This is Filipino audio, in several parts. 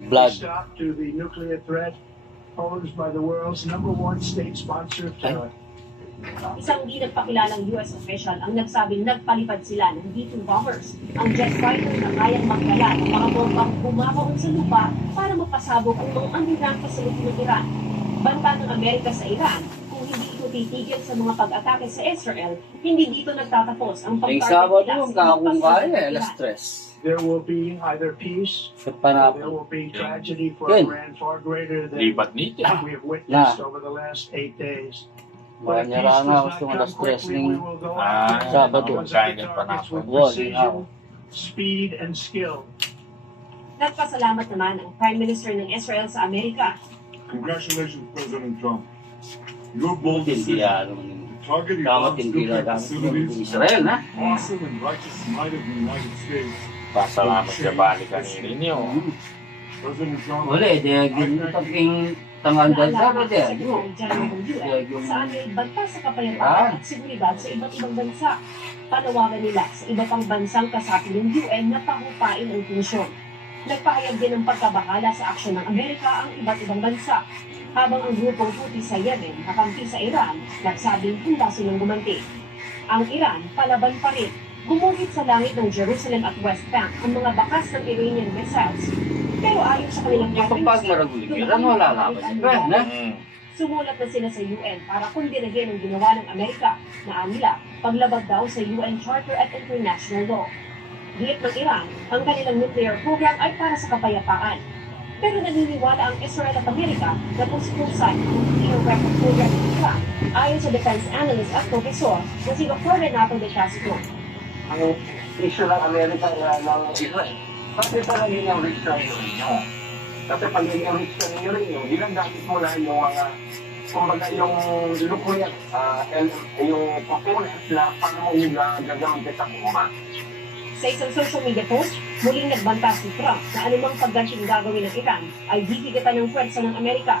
Blood. Stop to the nuclear threat posed by the world's #1 state sponsor of terror. Isang di nagpakilalang US official ang nagsabing nagpalipad sila ng B-2 bombers, ang jet fighter na kayang magdala ng mga bombang bumakaon sa lupa para mapasabog ang mga underground facility ng Iran. Banta ng Amerika sa Iran, kung hindi ito titigil sa mga pag-atake sa Israel, hindi dito nagtatapos ang Ngayong pag-target Sabado, nila ang sa mga kakong facility kaya, ng Iran. alas 3. There will be either peace Sa or there panapon. will be tragedy for Yun. Iran far greater than Lipat niya. we have witnessed over the last 8 days. But if peace Manyara nga does gusto not alas come 3 quickly, ng we will go Ah, after Sabado. those Kainan pa targets with Wow, precision, speed, and skill. Nagpasalamat naman ang Prime Minister ng Israel sa Amerika. Congratulations, President Trump. Your bold Hindi decision yan. to target Dapat Iran's hindi nuclear na facilities gamit Israel, ha? awesome and righteous might of the United States. Pasalamat siya balikan ninyo. President Trump, Wala, dahil yung tangandal sa Naalaman kanya. sa Secretary General ng UN saan may banta sa kapayapaan at seguridad sa iba't ibang bansa. Panawagan nila sa iba pang bansang kasapi ng UN na pahupain ang tensyon. Nagpahayag din ng pagkabahala sa aksyon ng Amerika ang iba't ibang bansa. Habang ang grupong Houthi sa Yemen, kakampi sa Iran, nagsabing handa silang gumanti. Ang Iran, palaban pa rin. Gumuhit sa langit ng Jerusalem at West Bank ang mga bakas ng Iranian missiles. Pero ayon sa kanilang Yung kapag maraguligiran, wala laban. Na? Sumulat na sila sa UN para kundinahin ang ginawa ng Amerika na anila paglabag daw sa UN Charter at International Law. Giyit ng Iran, ang kanilang nuclear program ay para sa kapayapaan. Pero naniniwala ang Israel at Amerika na puspusan ang nuclear weapon program ng Iran ayon sa defense analyst at professor na si Dr. Renato de Castro. Ang issue ng Amerika ng Israel. Kasi talaga yung risk ng ninyo. Kasi pag yung risk ng ninyo, ginagamit mo na yung mga, kumbaga yung nuclear, yung components na paano yung gagamit sa bomba. Sa isang social media post, muling nagbanta si Trump na anumang pagganting gagawin ng Iran ay bibigatan ng pwersa ng Amerika.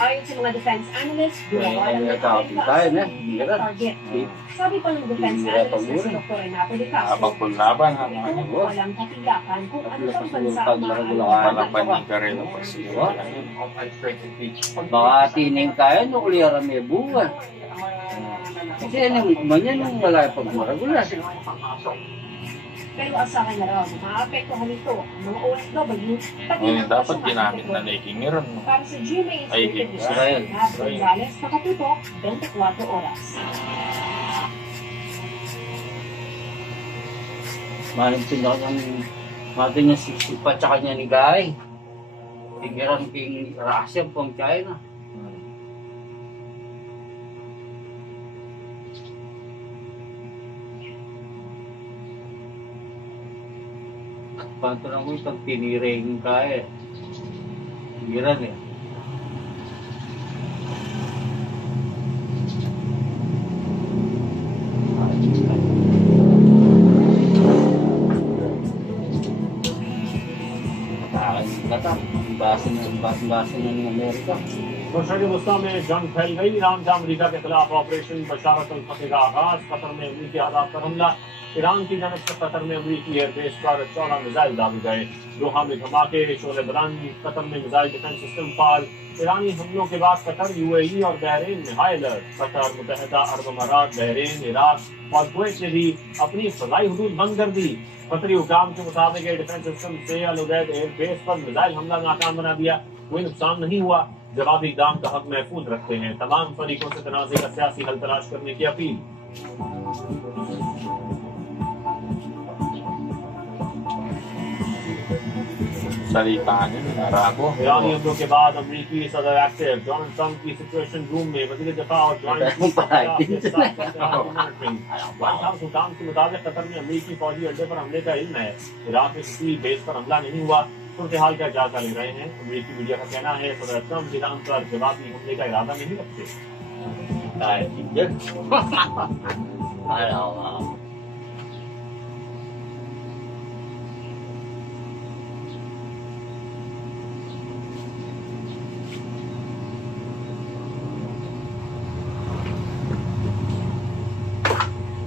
Ayon sa mga defense analysts, gumawa lang ng Amerika sa target. Sabi pa ng defense analyst na si Dr. Renato de Castro, Habang paglaban, ito walang katiyakan kung ano pang bansa ang malaban ka rin ang Baka tining kaya, nuklear may bunga. Kasi ano, man yan yung wala pag maragulas. Pero asahan na raw na maapektuhan nito ang mga OFW pati ng dapat ginamit na Nike Miron. Para sa GMA Ay, Israel, Gonzales, nakatutok, 24 oras. Malamsin ako ng mati niya sisipa tsaka niya ni Guy. Tigiran king Russia pang China. Panto lang ko itong piniring kaya. Tigiran eh. बासन ng Amerika. मशरक़ी वस्ता में जंग फैल गई। ईरान का अमरीका के खिलाफ ऑपरेशन बशारत अल फतेह का आगाज। कतर में अमरीकी आदात पर हमला। ईरान की जानब से कतर में अमरीकी एयरबेस पर 14 मिसाइल दागे गए। दोहा में धमाके, शोले बुलंद। कतर में मिसाइल डिफेंस सिस्टम फाल। ईरानी हमलों के बाद कतर, यूएई और बहरीन में हाई अलर्ट। कतर, मुत्तहिदा अरब अमारात, बहरीन, इराक और कुवैत ने भी अपनी फ़ज़ाई हुदूद बंद कर दी। कतरी हुकाम के मुताबिक डिफेंस सिस्टम से अल उदैद एयरबेस पर मिसाइल हमला नाकाम बना दिया। कोई नुकसान नहीं हुआ। जवाबी इक़दाम का हक महफूज रखते हैं। तमाम फरीकों से तनाज़े का सियासी हल तलाश करने की अपील। Salita niya, Arabo. ईरानी हमलों के बाद अमरीकी सदर एक्टिव डोनाल्ड ट्रंप की सिचुएशन रूम में वज़ीर दिफा और ज्वाइंट व्हाइट हाउस हुकाम के मुताबिक कतर में अमरीकी फौजी अड्डे पर हमले का इल्म है। इराक में किसी बेस पर हमला नहीं हुआ। सूरत हाल का जायजा ले रहे हैं। अमरीकी मीडिया का कहना है सदर ट्रंप ईरान पर जवाबी हमले का इरादा नहीं रखते।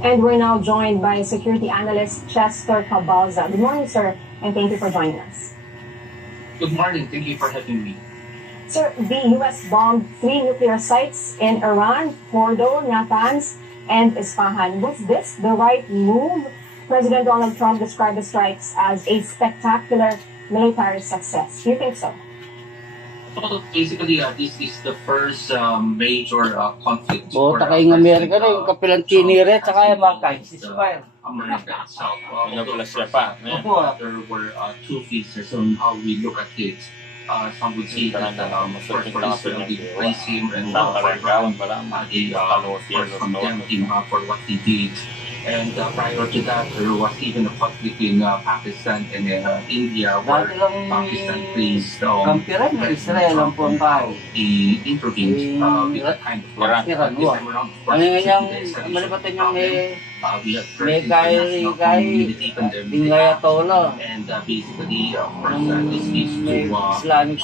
And we're now joined by security analyst Chester Cabalza. Good morning, sir, and thank you for joining us. Good morning. Thank you for having me. Sir, the U.S. bombed 3 nuclear sites in Iran, Fordo, Natanz, and Isfahan. Was this the right move? President Donald Trump described the strikes as a spectacular military success. Do you think so? Well, basically, this is the first major conflict. Bota kayong Amerika na yung kapilang tinire tsaka yung mga ceasefire. America itself. Pinaplas siya pa. There were two phases on how we look at it. Some would say that first for Israel, they praise him, and for Iran, they first condemn him for what he did. And prior to that, there was even a conflict in Pakistan and India where Dati lang Pakistan praised kampiran ng Israel ang pumpay. he intervened with that kind of Iran, this time around, of course, Ano nga yung the escalation malipatan yung we have may international community condemned it. Ingayatola. And basically, of course, this leads May to Islamic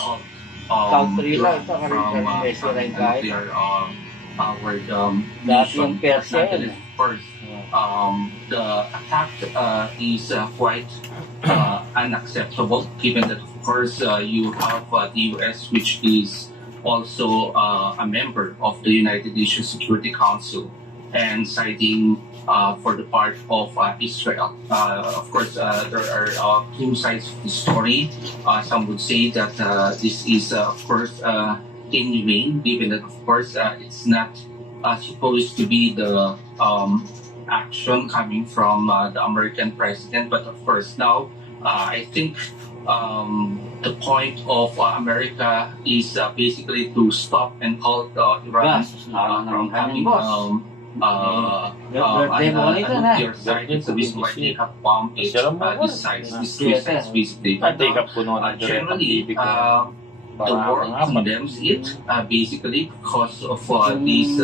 country lang. Ito from karamihan may Israel kahit. nuclear powered Dati yung nation. Persia Nonetheless, yun. of course, the attack is quite unacceptable, given that, of course, you have the U.S., which is also a member of the United Nations Security Council, and siding for the part of Israel. Of course, there are two sides of the story. Some would say that this is, of course, inhumane, given that, of course, it's not supposed to be the action coming from the American president. But of course, now I think the point of America is basically to stop and halt Iran from having nuclear sites. So this is why they have bombed these sites, these three sites basically. But Pati ka puno ng generally, the world condemns it basically because of these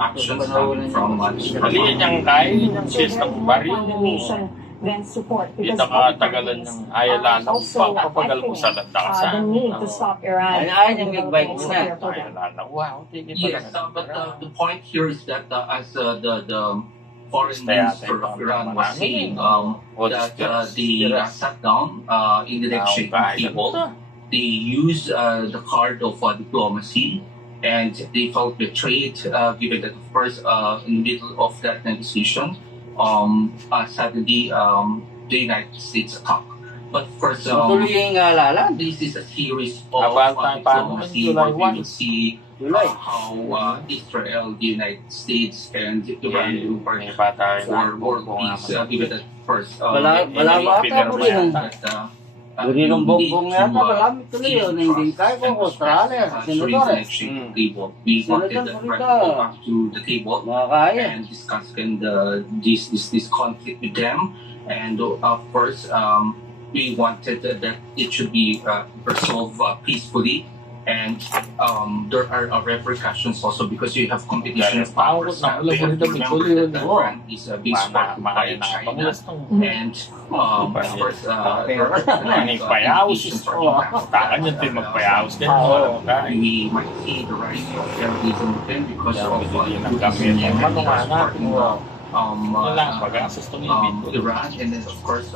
actions coming from Israel. Maliit niyang kaya niyang system baril. Condemnation, then support. Hindi Because nakatagalan ng ayalan ng also papapagal mo sa the landasan. need to stop Iran. Ay, yung big bikes na. Ayalan na, wow, tingin pa Yes, but the point here is that as the foreign minister of Iran was saying that they sat down in the negotiating table. They used the card of diplomacy, and they felt betrayed, given that, of course, in the middle of that negotiation, suddenly the United States attacked. But of course, Tuloy yung ngalalan. this is a series of Abang paano diplomacy July where we 1? will see July. how Israel, the United States, and Iran will work May patay for na world peace, given that first Wala ata po rin. Guri ng bongbong yata, marami tuloy yun. Hindi kaya kung Australia, senadores. We wanted the threat to go back to the table Makakaya. and discuss this conflict with them. And of course, we wanted that it should be resolved peacefully. And there are repercussions also because you have competition of powers. We have to remember that Iran is being supported by China. And of course, there are Magpayaos. Takan yun din magpayaos din. we might see the rise of terrorism then because of Iran, and then of course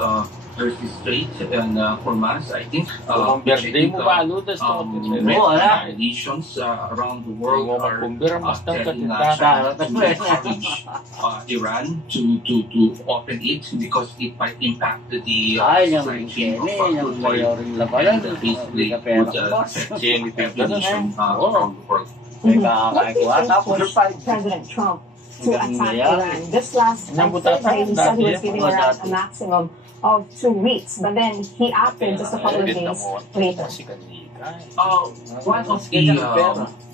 there's this Strait and Hormuz, I think. Birthday mo ba, Ludas? Nations around the world are Mas telling tangkat China to encourage Iran to open it because it might impact the Ay, yung supply chain Jenny, of yung oil. mayoring labanan. And basically Kapera would ko. affect every nation around the world. May kakakain ko ata. President Trump to attack Yeah. Iran. This last Nang Thursday, he said he was giving Oh, Iran dati. a maximum of 2 weeks, but then he opted just a couple of days later. One of the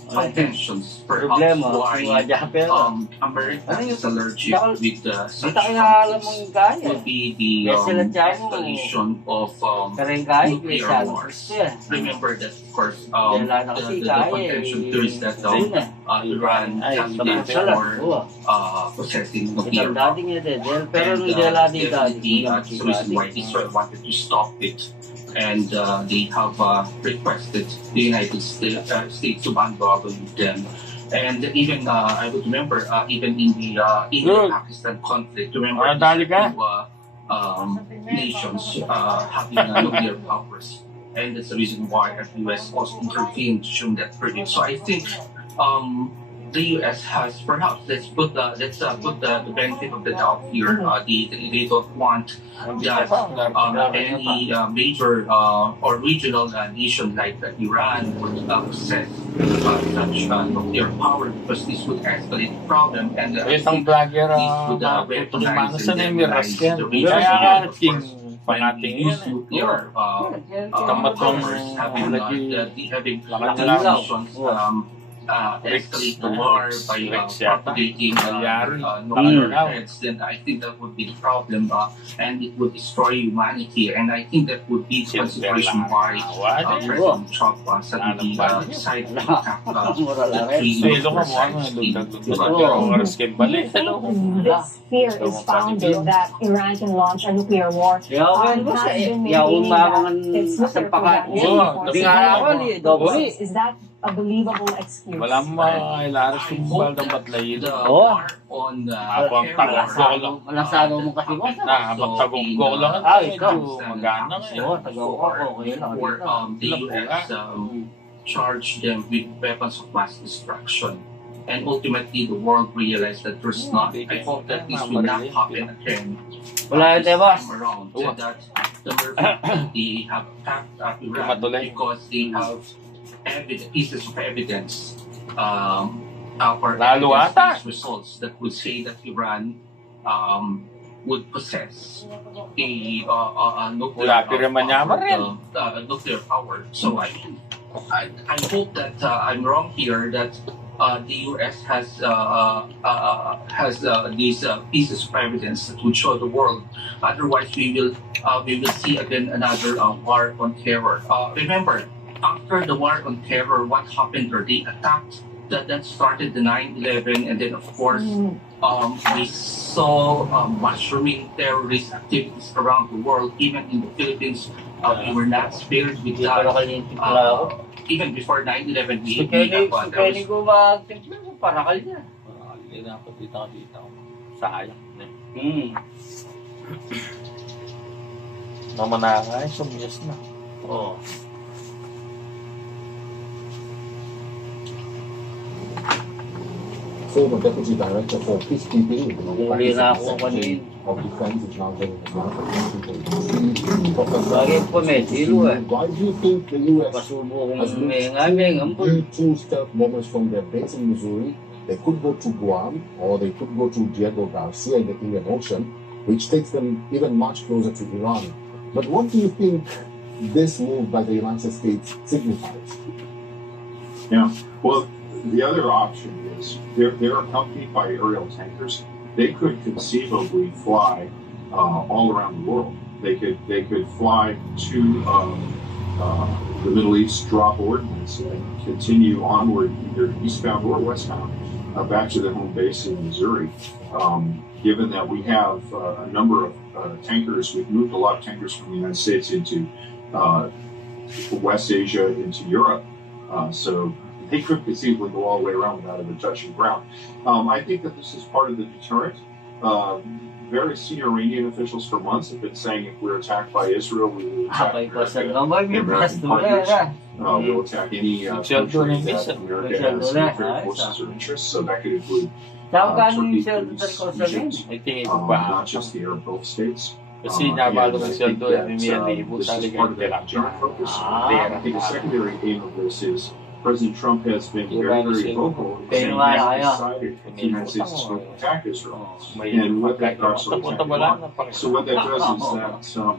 contentions perhaps Problema, why kung wala pera. America Ano yung- is allergic Bakal- with such Kita kaya alam conflicts mong kaya. would be the Yes, sila dyan. escalation of Kareng kaya, may nuclear salo. wars. Yeah. Remember that, of course, Wala na kasi the kaya. contention here is that Yun na. Iran Ay, candidates sabang for sala. possessing nuclear Itang weapons. dating niya din. Pero And nung dela di definitely, dating. that's the reason why Israel wanted to stop it. And they have requested the United States to unravel with them. And even, I would remember, even in the India-Pakistan conflict, remember Dali ka? nations having nuclear powers. and that's the reason why the US also intervened during that period. So I think the US has perhaps let's put the benefit of the doubt here. They don't want that any major or regional nation like Iran would possess such nuclear power, because this would escalate the problem, and Itong vlogger, this would tulumano weaponize sa and name demonize Rasken. the region Kaya here, ka of king course, when pangating you use yan. nuclear Kamatong powers having having Lakas missions escalate the war by propagating nuclear threats, then I think that would be the problem, and it would destroy humanity. And I think that would be the consideration why President Trump suddenly decided to attack the three Ilo ka mo, oras kayo balik. This fear is founded that Iran can launch a nuclear war. Yawan mo sa yawan mamangan sa pakat. Di nga ako ni Doboy. Is that a believable excuse? Walang mailaras yung baldang batlayin. war on Ako ang tagagol. Walang salo mo kasi mo. Magtagong lang Ah, ito. ikaw. Medyo magana Oo, tagaw ako. Okay lang. or the US charged them with weapons of mass destruction. And ultimately, the world realized that there's not. I hope that this will not happen again. Wala yun, this Tebas. time around. So that the Mercury, they have attacked Iran because they have pieces of evidence for Lalo ata. these results that would say that Iran would possess a nuclear Wala, pinamanyama rin. nuclear power. So I hope that I'm wrong here, that the U.S. has these pieces of evidence that would show the world. Otherwise, we will see again another war on terror. Remember, after the war on terror, what happened there? They attacked. That started the 9/11, and then of course we saw mushrooming terrorist activities around the world. Even in the Philippines, we were not spared with Hindi para that. kalintin pala ako. Even before 9/11, Si we Kenny have there was ko mag-timpla ko para kalina. Hindi na ako dito. Sayang. Mamanakay, sumiyas na. Oo. Former Deputy Director for Peacekeeping Huli na ako kanina. of Defense is now getting a grant of Professor, Lagi po may silo eh. why do you think the U.S. Pasubo has kong may looked ngaming ampun. two stealth bombers from their base in Missouri? They could go to Guam or they could go to Diego Garcia in the Indian Ocean, which takes them even much closer to Iran. But what do you think this move by the United States signifies? Yeah. Well, the other option is they're accompanied by aerial tankers. They could conceivably fly all around the world. They could fly to the Middle East, drop ordnance, and continue onward either eastbound or westbound back to their home base in Missouri. Given that we have a number of tankers, we've moved a lot of tankers from the United States into West Asia, into Europe. So they could conceivably go all the way around without ever touching ground. I think that this is part of the deterrent. Very senior Iranian officials for months have been saying if we're attacked by Israel, we will attack Apay ko sa America. naman, may American brasto na partners. na. We'll attack any Michelle country Dolan that minsan. America Michelle has Dolan, military ayos, forces ah. or interests. So that could include Tawag ka nung Turkey, siya Greece, sa ko sa Egypt, Ay, tingin ko ba? not just the Arab Gulf states. Kasi And nabalo I ng siya think doon, that, hindi yan this is talaga part of yung the deterrent focus. I think a secondary aim of this is President Trump has been very, very vocal in saying he has decided that the United States is going to attack Israel. May And what that does, punta wala na pang so what that does is that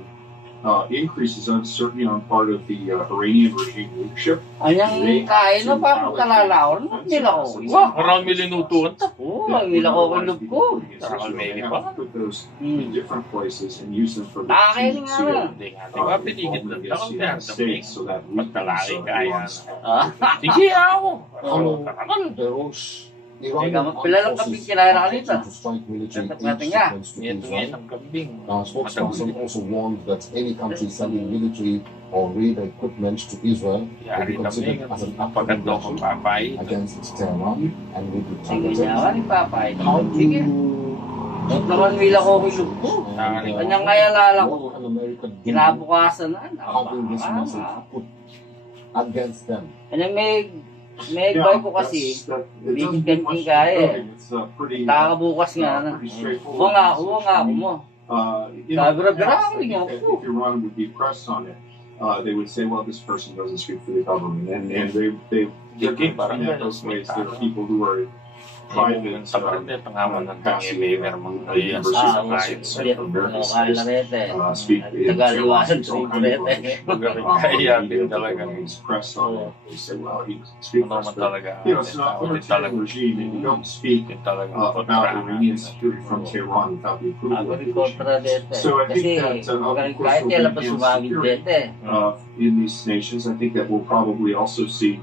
increases uncertainty on part of the Iranian regime leadership. Anyang kain na parang kalalawar na nila ko. Wow! Marami linutuan ta. Oo, nila ko ang loob ko. They have to put those in different places and use them for the Nakain nga na. Hindi nga, di ba? Pinigit lang against takang the United States so that we can Pagkalaki kaya. Ah, Sige ako. Oo. The Rosh Teka, pilala kami kilala ka dito. to strike military Dapat aid natin nga. shipments to Ito Israel. ngayon ang kambing. Spokesperson also warned that any country sending military or radar equipment to Israel will Yari be considered kambing. as an act of Pagkando kong aggression papay. against Tehran and will be Sige targeted. niya, ni Papay. How do Sige. you Naman mila ko kilugpo. Kanyang kaya lala ko. An American Kinabukasan na. having this message put against them. Kanyang may bay ko kasi. it doesn't bigyan do much ka eh. voting. It's pretty, Takabukas nga na. pretty straightforward. Huwag nga ako mo. You know, Grabe, I think that if Iran would be pressed on it, they would say, well, this person doesn't speak for the government. And they're going to connect those ways. There are people who are private capacity universities speak in Tagaliwasan so sa many Rete. languages. He's pressed on it. They say, well, he speaks it's an authoritarian regime, and you don't speak about Iranian security from Tehran without the approval of the regime. Kontra Rete. So I think Kasi that, of kahit course, nila will pa be sumagin security Rete. in these nations. I think that we'll probably also see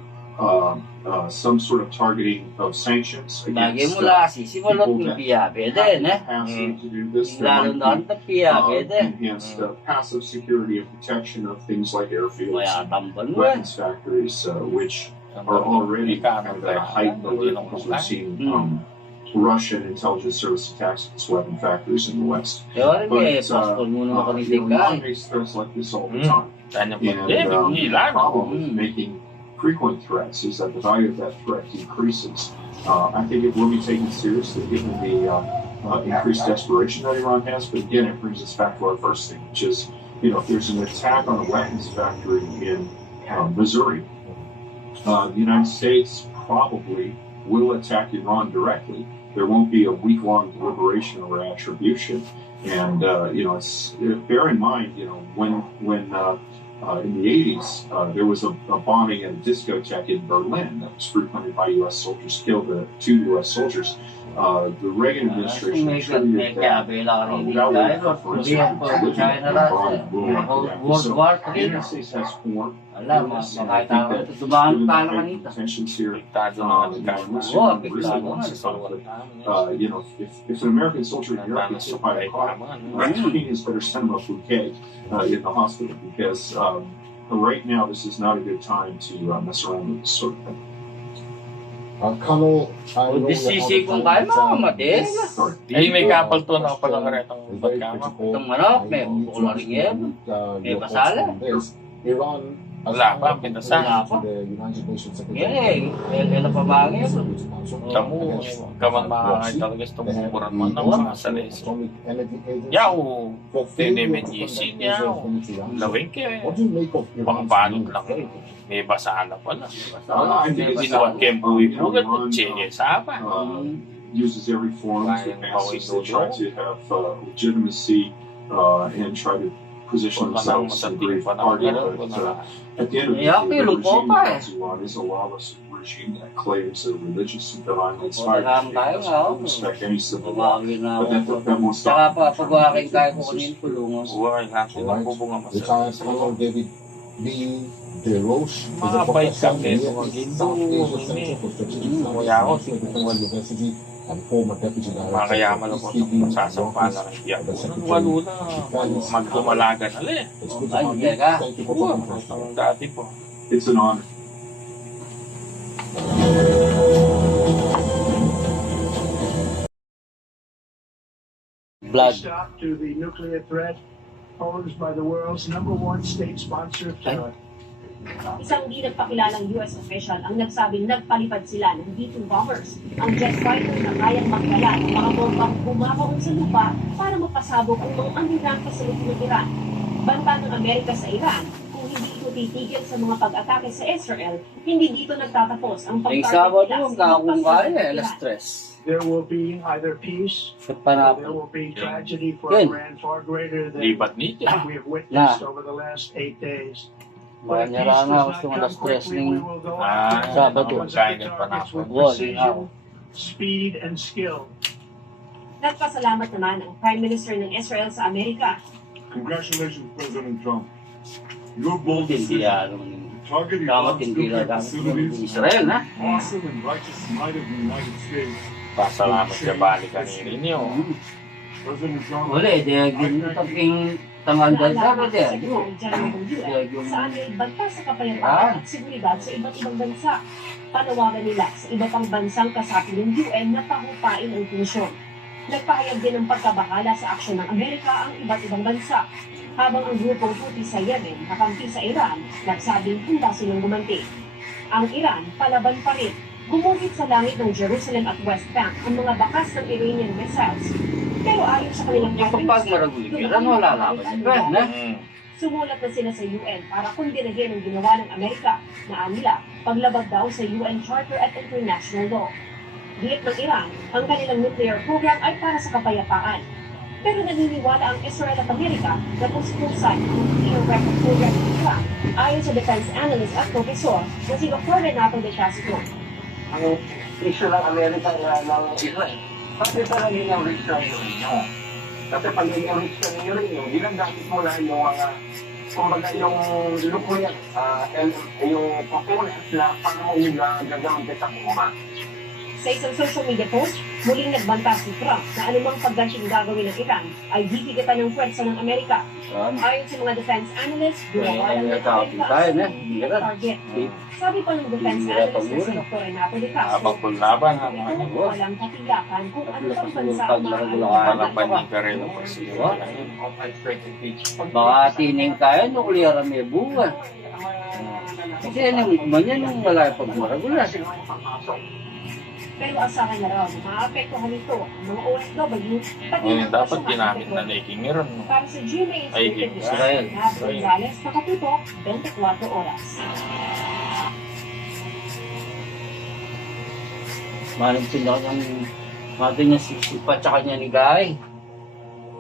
some sort of targeting of sanctions Bagay against mo kasi, simulot ng piyabe din, eh. capacity to do this. There Lalo might na be ang piyabe din. enhanced passive security and protection of things like airfields, Kaya and tambal mo eh. weapons factories, which are already kind of at a heightened alert because we've seen Russian intelligence service attacks against weapon factories in the West. Kaya But rin eh, pastor muna ako ni Iran Tingkay. makes threats like this all the time. Kanya And the problem with making frequent threats is that the value of that threat decreases. I think it will be taken seriously given the increased desperation that Iran has. But again, it brings us back to our first thing, which is, if there's an attack on a weapons factory in Missouri, the United States probably will attack Iran directly. There won't be a week-long deliberation or attribution. And, it's bear in mind, when in the 80s, there was a bombing at a discotheque in Berlin that was frequented by U.S. soldiers, killed 2 U.S. soldiers. The Reagan administration attributed that without any preference for religion and bombing ruling for that. World So War the III. United States has formed Alam, this, and makakita I think ko that ito. Dumaan given pa the na heightened kanita. tensions here, Oo, really wants to conflict. If an American soldier in Europe gets hit by a car, Iranians better send him a bouquet in the hospital because right now this is not a good time to mess around with this sort of thing. Colonel, I know Sisi kung kaya makamatay. Sorry. Ay, may kapal to na pala karetang is very pagkama. critical. Itong manok, may I need bukol na rin yan. May your basala. thoughts on this. Iran, as Wala part pa, of the pinasa. to the United Nations Secretary Kailan pa bagay. Security Council Kamu, against kaman makakay Russia. talaga sa They have tumukuran mo ng the mga salis. Atomic Energy Agency. Yaw, For failure to tinimenyisin conduct yaw. missiles nuclear. Lawin ka eh. What do you make of Iran's Pakabalot move? lang. May basahan pala. I think it's Ginawa kempuwi-pugat Iran, at sige sa apa. uses every forum to pass to try to have legitimacy and try to position themselves in a great party. But at the end of the day, the regime that runs Iran is a lawless regime that claims a religious and divinely inspired state. It doesn't respect any civil law. Bumagay na But ako. that won't Saka stop. pa, pag-waking kaya ko kanina tulungan. Buhay natin ang bubunga Retired Colonel David B. DeRoche is Mga a bait professor kami, in mga the Hindu, South Asia hindi. Center for Strategic Kaya ako, Studies at Defense University and former Deputy Director mga kayaman of ako peacekeeping sa sasampalan ng office iyak. of the Unang Secretary walo na, Defense. magdumalaga na li. It's good to Ay, have you. teka. Thank you for coming to us. Ang dati po. It's an honor. Blood. Stop to the nuclear threat posed by the world's #1 state sponsor of terror. Isang di nagpakilalang US official ang nagsabing nagpalipad sila ng B-2 bombers, ang jet fighter na kayang magdala ng mga bombang bumabaon sa lupa para mapasabog ang mga underground facility ng Iran. Banta ng Amerika sa Iran, kung hindi ito titigil sa mga pag-atake sa Israel, hindi dito nagtatapos ang Yung pag-target Sabado nila yung sa mga kakong pasilidad kaya, ng alas Iran. stress. There will be either peace Sa or there panapon. will be tragedy for Yun. Iran far greater than Libat nito. we have witnessed over the last 8 days. But if peace Banyara does nga not gusto ng come alas stress quickly, ng we will go after Sabado. specific Kain targets with Wall, precision, speed, and skill. Nagpasalamat naman ang Prime Minister ng Israel sa Amerika. Congratulations, President Trump. Your bold Hindi decision ano to target Dapat Iran's hindi nuclear lang facilities Israel, na? awesome and righteous might of the United States. Pasalamat sa bali kanina ninyo. President Trump, Wala, dahil ginutaping tangandal sa Naalala ba dahil ng Secretary General ng UN saan may banta sa kapayapaan at seguridad sa iba't ibang bansa. Panawagan nila sa iba pang bansang kasapi ng UN na pahupain ang tensyon. Nagpahayag din ng pagkabahala sa aksyon ng Amerika ang iba't ibang bansa, habang ang grupong Houthi sa Yemen kakampi sa Iran nagsabing handa silang gumanti. Ang Iran palaban pa rin. Gumugit sa langit ng Jerusalem at West Bank ang mga bakas ng Iranian missiles. Pero ayon sa kanilang Yung pag maraguligiran, wala laban sila. Na? Sumulat na sila sa UN para kundinahin ang ginawa ng Amerika na anila paglabag daw sa UN Charter at International Law. Giyit ng Iran, ang kanilang nuclear program ay para sa kapayapaan. Pero naniniwala ang Israel at Amerika na kung sinusay ang nuclear weapon program ng Iran ayon sa defense analyst at professor na si Dr. Renato de Castro. Ang issue ng Amerika ng Israel, bakit talaga yung rich na uranium? Kasi pag yung rich na uranium, ginagamit mo na yung mga, kumbaga yung nuclear, yung components na paano yung gagamit sa bomba. Sa isang social media post, muling nagbanta si Trump na anumang pagganting gagawin ng Iran ay hihigatan ng pwersa ng Amerika. Ayon sa mga defense analysts, ginawa lang ng Amerika ang sarili target. Sabi pa ng defense analyst na si Dr. Renato de Castro, Paglaban ha, ito walang katiyakan kung ano pang bansa ang walang maaaring panikarelo pa sila. Baka tining tayo, nuclear ang may bunga. Kasi anong manyan nung wala pag maragulas. Pero asahan na raw na maapektuhan nito ang mga OFW pati ng Dapat ginamit na Nike Miron. para sa GMA Ay, Executive Israel. Director Gonzales, nakatutok 24 oras. Malam sila ng mati niya sisipa tsaka niya ni Guy.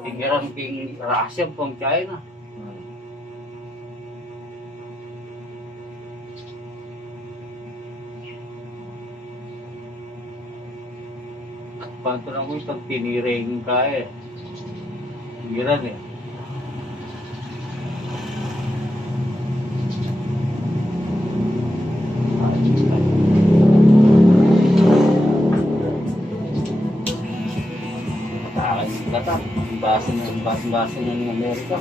Pigiran king Russia pang China. Panto lang ko itong tiniring ka eh. Pigiran eh. Basa ng Amerika.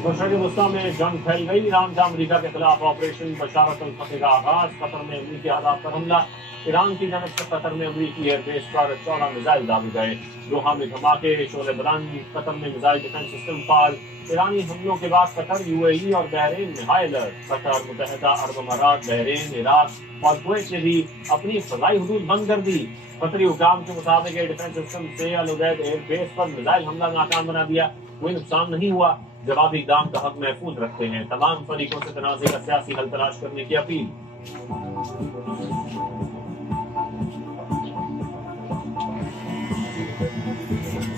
बशर वस्ता में जंग फैल गई। ईरान का अमरीका के खिलाफ ऑपरेशन बशारत अल फतेह का आगाज, कतर में अमरीकी आदात पर हमला। ईरान की जानब से कतर में अमरीकी एयरबेस पर 14 मिसाइल दागे गए। दोहा में धमाके, शोले बुलंद, कतर में मिसाइल डिफेंस सिस्टम फाल। ईरानी हमलों के बाद कतर, यूएई और बहरीन में हाई अलर्ट। कतर, मुत्तहिदा अरब अमारात, बहरीन, इराक और कुवैत ने भी अपनी फजाई हदूद बंद कर दी। कतरी हुकाम के मुताबिक एयर डिफेंस सिस्टम से अल उदैद एयरबेस पर मिसाइल हमला नाकाम बना दिया। कोई नुकसान नहीं हुआ। जवाबी इकदाम का हक महफूज रखते हैं। तमाम फरीकों से तनाज़े का सियासी हल तलाश करने की अपील।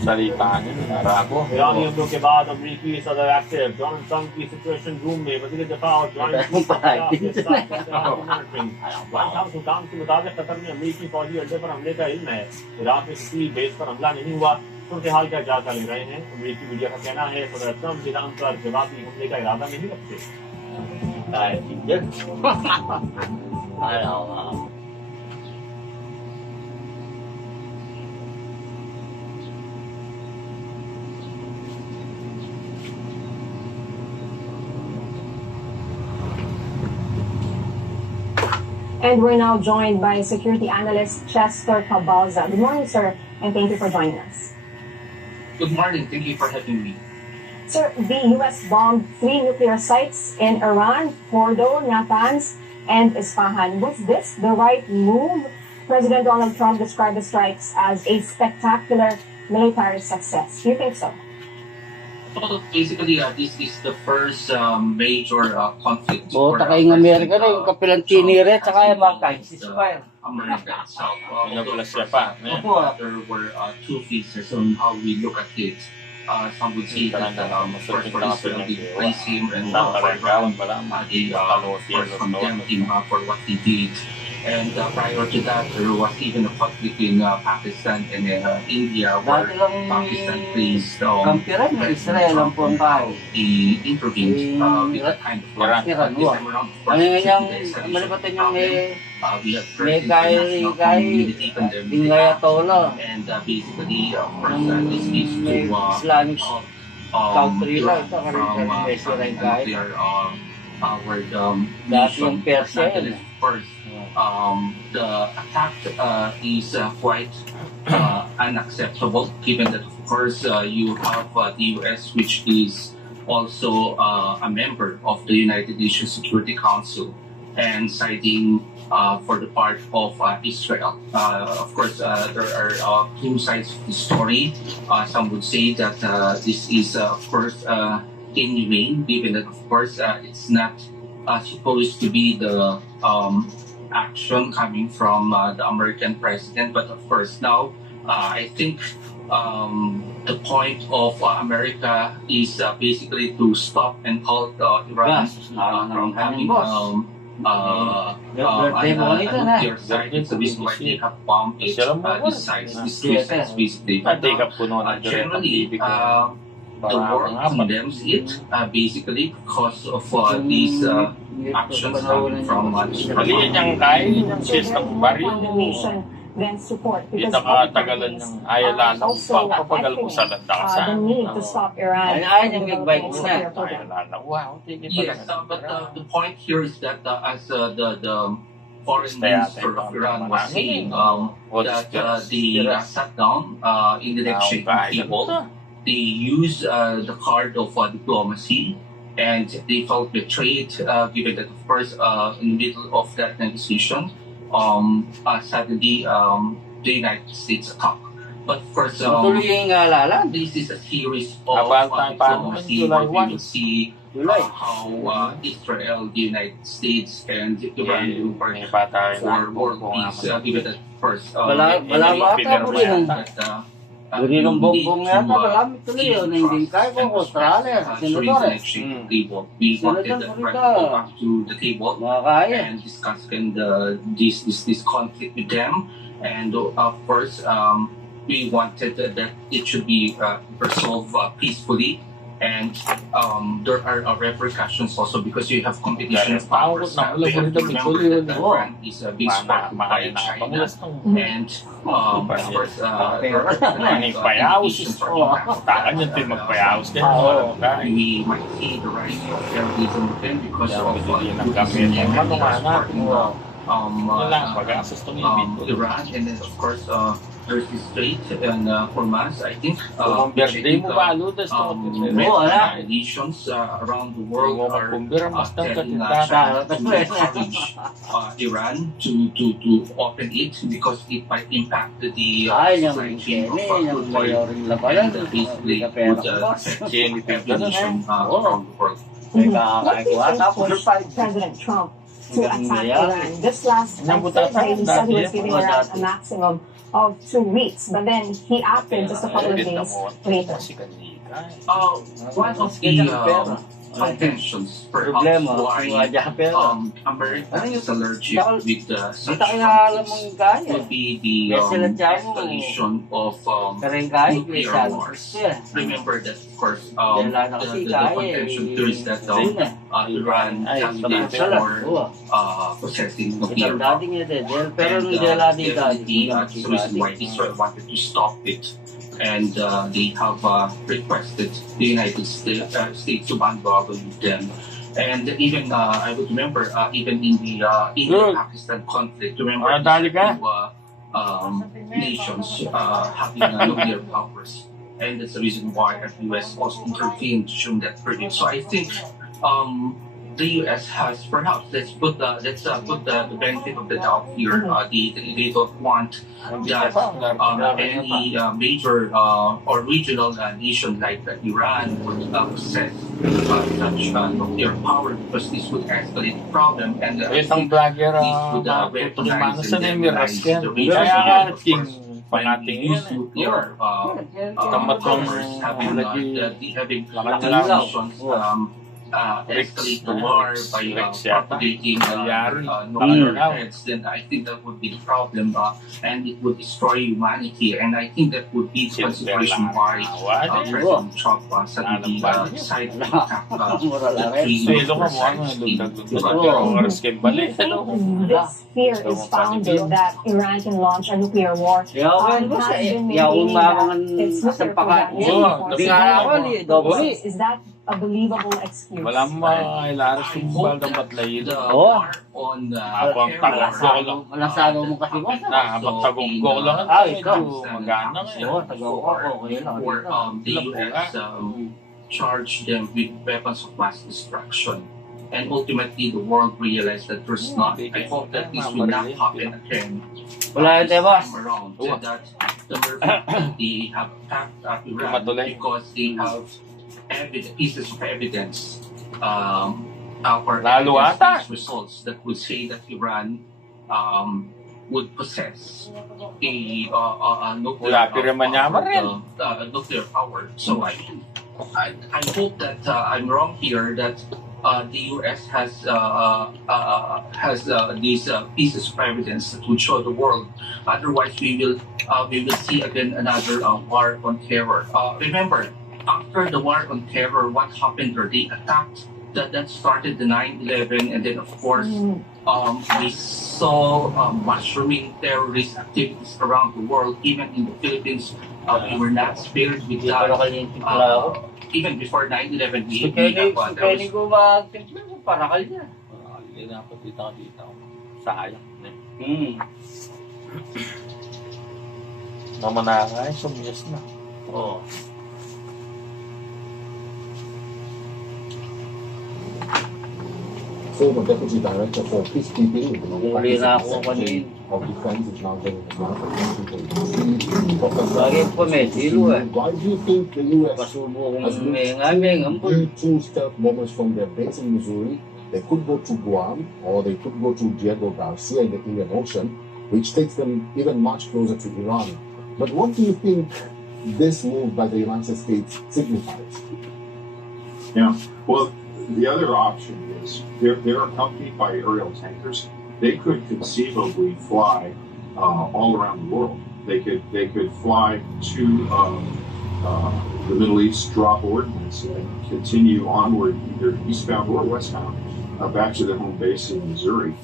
Salitaan yun, Arago. ईरानी हमलों के बाद अमरीकी सदर एक्टिव डोनाल्ड ट्रंप की सिचुएशन रूम में वज़ीर दिफा और ज्वाइंट व्हाइट हाउस हुकाम के मुताबिक कतर में अमरीकी फौजी अड्डे पर हमले का इल्म है। इराक में किसी बेस पर हमला नहीं हुआ। सूरत हाल का जायजा ले रहे हैं। अमरीकी मीडिया का कहना है सदर ट्रंप ईरान पर जवाबी हमले का इरादा नहीं रखते। And we're now joined by security analyst Chester Cabalza. Good morning, sir, and thank you for joining us. Good morning. Thank you for having me. Sir, the U.S. bombed 3 nuclear sites in Iran, Fordo, Natanz, and Isfahan. Was this the right move? President Donald Trump described the strikes as a spectacular military success. Do you think so? So basically, this is the first major conflict Bota kayong Amerika na yung kapilang tinire tsaka yung mga ceasefire. America itself. Nagplasya pa. There were two phases on how we look at it. Some would say that first for Israel, they praise him and they condemn him for what he did. And prior to that, there was even a conflict in Pakistan and India where Pakistan praised Kampiran ng Israel ang puang tao. he intervened with that kind of Iran, ano yung malipatan yung may Ayatollah. and basically this leads May to Islamic country lang ito from Israel guy. nuclear powered Dati yung nation. Persia yun. Nonetheless, of course, the attack is quite unacceptable, given that, of course, you have the U.S., which is also a member of the United Nations Security Council, and siding for the part of Israel. Of course, there are two sides of the story. Some would say that this is, of course, inhumane, given that, of course, it's not supposed to be the action coming from the American president. But of course, now I think the point of America is basically to stop and halt Iran from having nuclear site. It's the reason why they have bombed it, these sites, these two sites, basically. But generally, the world condemns it basically because of these actions coming from Israel. Maliit yung kaya yung system baril The mo. nation then support Di because na katagalan ng ayalan ng also pagpapagal mo sa the landakasan. need to stop Iran. Ay, yung big-bite from niya. nuclear program. Ayalan, wow, tigil Yes, but the point here is that as the foreign minister of Iran was saying that they sat down in the negotiating table, they used the card of diplomacy, and they felt betrayed, given that, of course, in the middle of that negotiation, suddenly the United States attacked. But of course, Tuloy yung alalan. this is a series of Abantay pa diplomacy July where we 1. will see how Israel, the United States, and Iran will work for world peace, given that, of course, Wala ba ata po rin. Buri ng bongbong yata, marami tuloy yun. Hindi kaya kung Australia, senadores. We wanted that right to go back to the table Mga kaya. and discuss this conflict with them. And of course, we wanted that it should be resolved peacefully. And there are repercussions also because you have competition of powers. We have to remember that Iran is being supported by China. And of course, there are implications for Iran. Takan yung magpayaos din. We might see the rise of terrorism then because of Iran, and then of course there's this Strait and Hormuz, I think, which I think nations around the world are telling China to encourage Iran to open it because it might impact the Ay, yung supply chain of Kenny, yung crude oil, mayoring labanan. and basically would affect every nation around the world. What push President Trump to attack Iran? This last Thursday, he said he was giving Iran a maximum of 2 weeks, but then he opted just a couple of days later. One of the contentions perhaps why America is allergic with such conflicts would be the escalation of nuclear wars. Remember that, of course, the contention here is that Iran candidates for possessing nuclear weapons. And definitely that's the reason why Israel wanted to stop it. And they have requested the United States to bandwagon with them. And even, I would remember, even in the India-Pakistan conflict, remember nations having nuclear powers. And that's the reason why the US also intervened to show that privilege. So I think the US has perhaps let's put the benefit of the doubt here. They don't want that any major or regional nation like Iran would possess such nuclear power because this would escalate the problem and this would weaponize and demonize the region. When we use nuclear powers, having nations escalate the war by propagating nuclear heads, then I think that would be the problem and it would destroy humanity. And I think that would be the consideration why President Trump suddenly decided to attack the three nuclear sites in Iran. This fear is founded that Iran can launch a nuclear war. Has been maintaining that its nuclear program is Is that a believable excuse. Walang mailaras I yung hope baldang that batlayin. the Oh. war on Ako ang terror Malasado mo kasi boss. Nakapagtagonggong lang at Ah, medyo ikaw. magana ngayon. Oo, okay lang. or the Sila po US charge them with weapons of mass destruction. And ultimately, the world realized that there's not. I hope that this will not happen again. Wala yun, this boss. time around. So that the Murphy they have attacked Iran Matuloy. because they have pieces of evidence or Lalo ata. results that would say that Iran would possess a nuclear, Wala pinamayaman rin. nuclear power. So I hope that I'm wrong here, that the U.S. has these pieces of evidence that would show the world. Otherwise, we will see again another war on terror. Remember, after the war on terror, what happened? Or they attacked. That started the 9/11, and then of course we saw mushrooming terrorist activities around the world, even in the Philippines. We were not spared with Hindi that. pa nakalintik pala ako. Even before 9/11, Si we Kenny have terrorist. ko mag-temple mo, parakal niya. Hindi na ako dito. Sayang. Mamanakay, sumiyas na. Oo. Former Deputy Director for Peacekeeping in the Huli na ako Secretary kanina. of Defense is now getting a lot of attention to the Professor, Lagi po may silo eh. why do you think the U.S. Pasubo has kong moved mengameng. two stealth bombers from their base in Missouri? They could go to Guam or they could go to Diego Garcia in the Indian Ocean, which takes them even much closer to Iran. But what do you think this move by the United States signifies? Yeah. Well, the other option is they're accompanied by aerial tankers. They could conceivably fly all around the world. They could fly to the Middle East, drop ordnance, and continue onward either eastbound or westbound back to their home base in Missouri.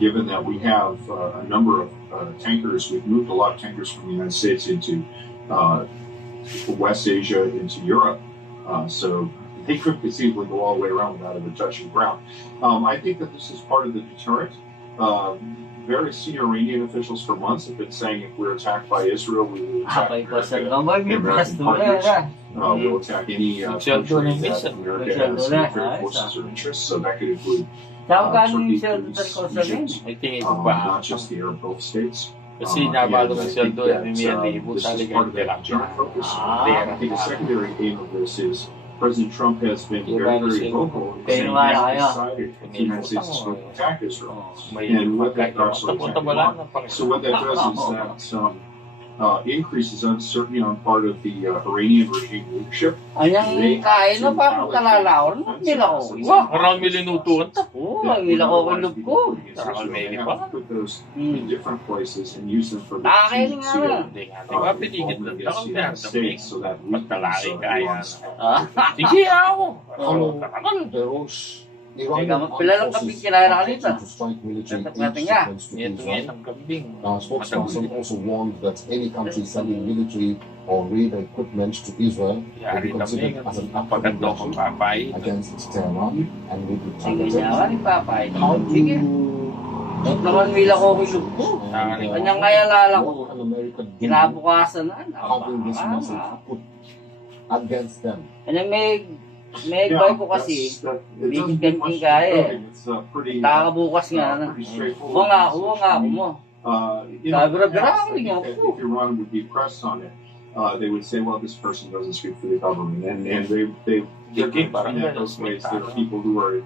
Given that we have a number of tankers, we've moved a lot of tankers from the United States into West Asia, into Europe. So they could conceivably go all the way around without ever touching ground. I think that this is part of the deterrent. Very senior Iranian officials for months have been saying if we're attacked by Israel, we will attack American partners. We'll attack any country that America has military forces or interests. So that could include Turkey, Greece, Egypt, not just the Arab Gulf states. Kasi nabalo ng sweldo yan, may libo This sa is part of ligang that deterrent focus. I think a secondary aim of this is President Trump has been very vocal in saying he has decided the United States is going to attack Israel. And what that does, so what that does is that increases uncertainty on part of the Iranian regime leadership. Anyang kain na parang talalaon. Nila ko. Wow, marami linutuan ta. Oo, nila ko kulog ko. They have to put those in different places and use them for the Nakain strategic nga seal. na. Hindi nga, di ba pinigit ng Yes, takang United States, so that we can Pagkalaki kaya. Ah? Sige ako. Hello, Berosh. Iranian Pilalang armed kami forces kilala are kanina. to strike military Natin aid nga. shipments to Ito Israel. ang kambing. Spokesperson also warned that any country sending military or raid equipment to Israel will be Yari considered kami, as an act of pagkando kong aggression papay. against Tehran and will be Sige targeted. niya, ni papay. How do Sige. you At naman nila ko kulog ko. Kanyang kaya lala ko. what can America do Kinabukasan na. having this message put against them? Kanyang may Yeah, boy ko kasi. it doesn't Bigyan do much kaya eh. It's pretty, Takabukas nga na. pretty straightforward. Oo nga ako mo. You know, Sabi na, in the past, I "Grabe think nga that po." if Iran would be pressed on it, they would say, well, this person doesn't speak for the government. And they're parang in those ways. There are people who are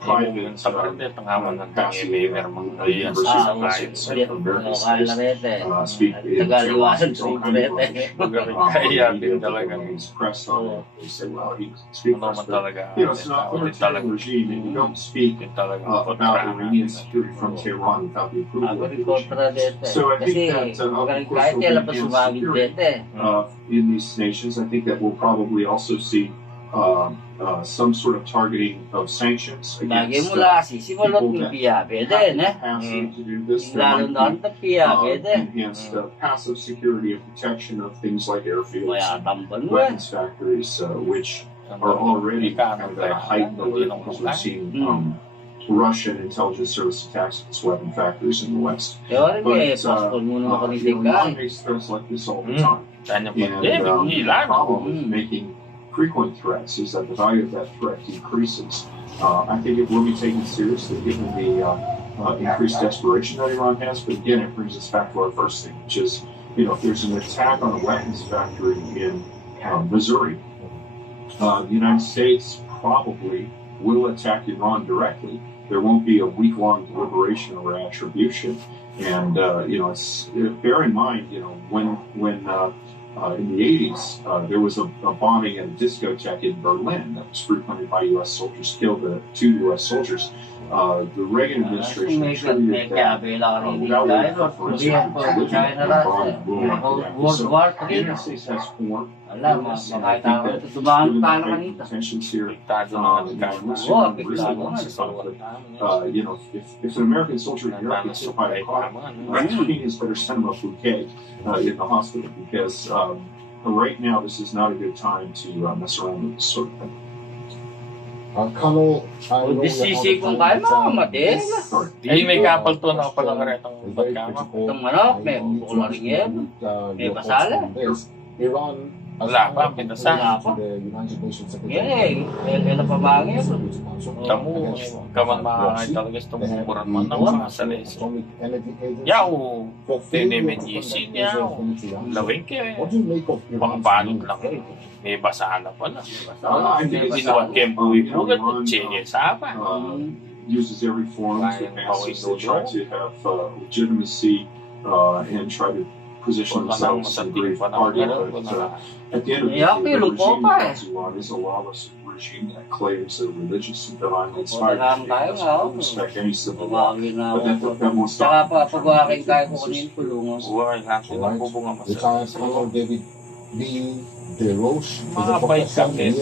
private Tabarnet, ang haman ng tangi, may mermang university sa universities kain. from various Kaya na states, rete. speak in Tagaliwasan all kinds of language. Magaling kaya din talaga. He's pressed on it. They say, well, he speaks Ano man talaga. you know, it's not Hindi authoritarian talaga. regime, and you don't speak Hindi talaga. about Iranian security from Tehran without the approval Ako of the rin regime. kontra dete. So I Kasi think that, of magaling course, kahit there'll kailan be pa sumagit insecurity dete. in these nations. I think that we'll probably also see some sort of targeting of sanctions Lagi against mula kasi simulot people ng that piyabe have din the eh. capacity to do this. There Lalo might na be, ang piyabe din. enhanced passive security and protection of things like airfields, Kaya tampan mo eh. weapons factories, which are already kind of at a heightened alert because we're seeing Russian intelligence service attacks against weapon factories in the West. Kaya But passport muna you know, makalitig Iran ka. makes threats like this all the time. Saan yung And pandemic? the problem with making frequent threats is that the value of that threat decreases. I think it will be taken seriously given the increased desperation that Iran has. But again, it brings us back to our first thing, which is, you know, if there's an attack on a weapons factory in Missouri, the United States probably will attack Iran directly. There won't be a week-long deliberation or attribution. And, you know, bear in mind, you know, when in the 80s, there was a bombing at a discotheque in Berlin that was frequented by U.S. soldiers, killed 2 U.S. soldiers. The Reagan administration attributed that without waiting for forensic religion and bombed World War II. So the United States has formed awareness, and I think that given the heightened tensions here, you know, if an American soldier in Europe gets hit by a car, Ukrainians better send him a bouquet in the hospital because right now this is not a good time to mess around with this sort of thing. Colonel, I know Sisi kung kaya makamatid. Ay, may kapal to na pala karetang pagkama. Itong manok, may ulo rin yan. May pasala. Iran, Wala pa, pinasa. Kailan pa bangin? Kamu, kaman makakay talaga itong buran man ng mga salis. Yaw, tinemenyisin yaw. Lawin kayo. Pangbalot lang. May basahan na pala. Inuwan kayo buhay mo, ganun, sapa. Uses every forum to advance to try to have legitimacy and try to position themselves in a great party. But at the end of the day, the regime in Iran is a lawless regime that claims they're religious and divinely inspired. They don't respect any civil law. But that won't stop. Pag-waking tayo kung ano yung tulungan. Retired Colonel David B. DeRoche is a professor in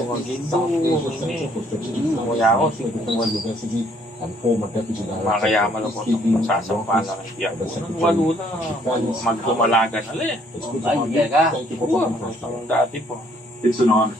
South Asia Center for Strategic Studies at Defense University and former deputy director Makayaman ako itong sasampa na ng tiyak. Walo na, magpumalaga na li. Thank you for talking to us. Dati po. It's an honor.